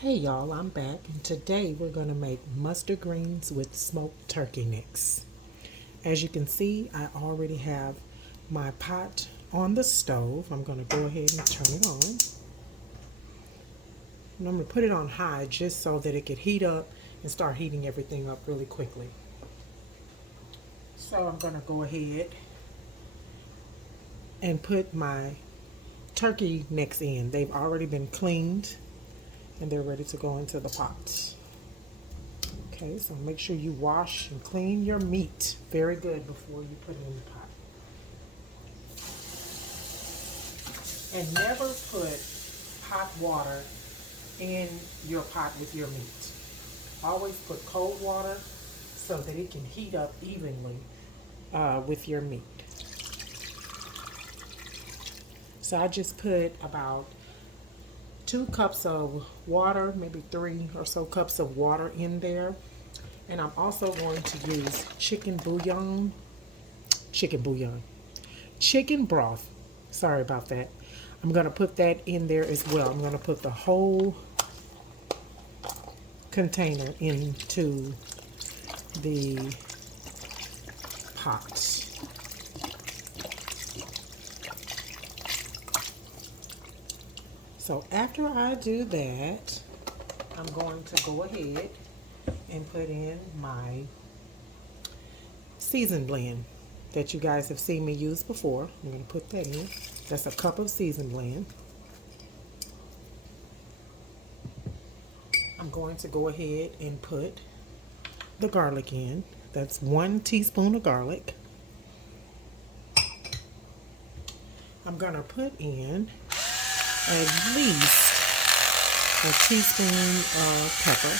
Hey y'all, I'm back and today we're going to make mustard greens with smoked turkey necks. As you can see, I already have my pot on the stove. I'm going to go ahead and turn it on. And I'm going to put it on high just so that it could heat up and start heating everything up really quickly. So I'm going to go ahead and put my turkey necks in. They've already been cleaned and they're ready to go into the pot. Okay, so make sure you wash and clean your meat very good before you put it in the pot. And never put hot water in your pot with your meat. Always put cold water so that it can heat up evenly with your meat. So I just put about 2 cups of water, maybe 3 or so cups of water in there. And I'm also going to use chicken broth. Sorry about that. I'm going to put that in there as well. I'm going to put the whole container into the pot. So after I do that, I'm going to go ahead and put in my seasoned blend that you guys have seen me use before. I'm going to put that in. That's a cup of seasoned blend. I'm going to go ahead and put the garlic in. That's 1 teaspoon of garlic. I'm going to put in at least a teaspoon of pepper.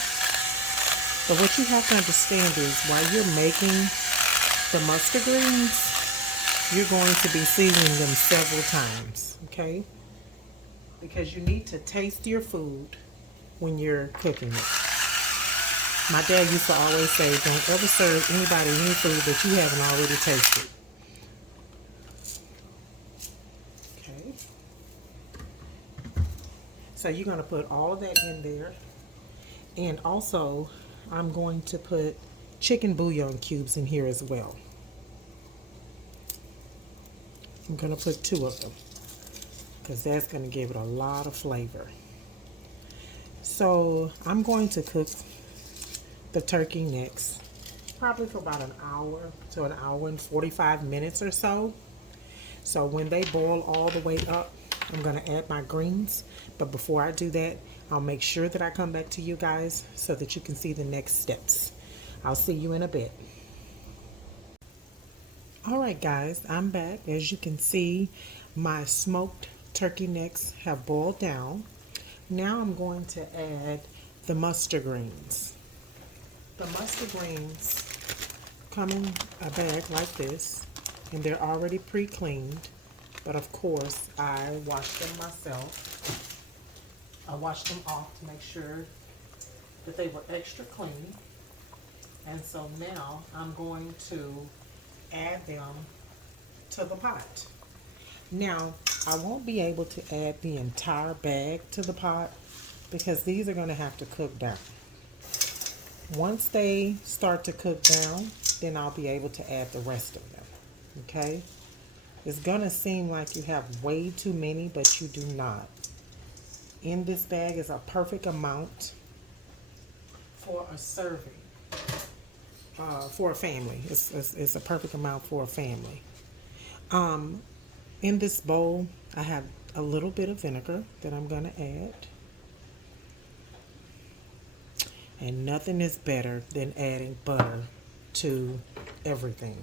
But what you have to understand is while you're making the mustard greens, you're going to be seasoning them several times, okay? Because you need to taste your food when you're cooking it. My dad used to always say, don't ever serve anybody any food that you haven't already tasted. Okay. So you're going to put all of that in there. And also, I'm going to put chicken bouillon cubes in here as well. I'm going to put 2 of them because that's going to give it a lot of flavor. So I'm going to cook the turkey necks probably for about an hour to an hour and 45 minutes or so. So when they boil all the way up, I'm going to add my greens. But before I do that, I'll make sure that I come back to you guys so that you can see the next steps. I'll see you in a bit. Alright guys, I'm back. As you can see, my smoked turkey necks have boiled down. Now I'm going to add the mustard greens. The mustard greens come in a bag like this, and they're already pre-cleaned, but of course I washed them myself. I washed them off to make sure that they were extra clean. And so now I'm going to add them to the pot. Now, I won't be able to add the entire bag to the pot because these are going to have to cook down. Once they start to cook down, then I'll be able to add the rest of them. Okay? It's going to seem like you have way too many, but you do not. In this bag is a perfect amount for a serving. For a family. It's a perfect amount for a family. In this bowl, I have a little bit of vinegar that I'm going to add. And nothing is better than adding butter to everything.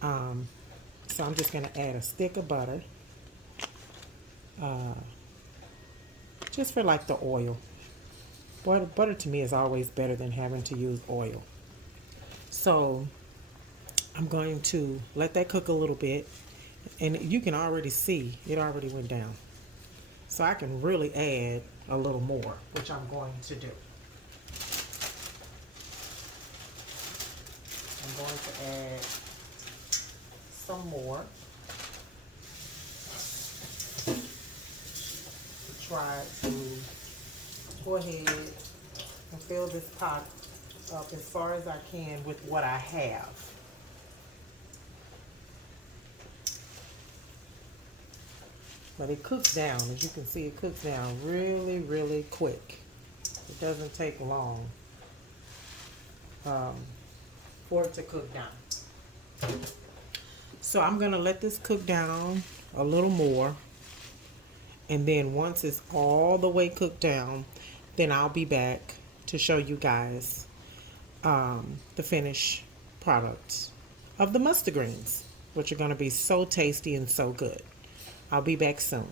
So I'm just going to add a stick of butter. Just for like the oil. Butter to me is always better than having to use oil. So I'm going to let that cook a little bit, and you can already see it already went down. So I can really add a little more, which I'm going to do. I'm going to add some more to try to go ahead and fill this pot up as far as I can with what I have. But it cooks down. As you can see, it cooks down really, really quick. It doesn't take long for it to cook down. So I'm going to let this cook down a little more. And then once it's all the way cooked down, then I'll be back to show you guys the finished product of the mustard greens, which are going to be so tasty and so good. I'll be back soon.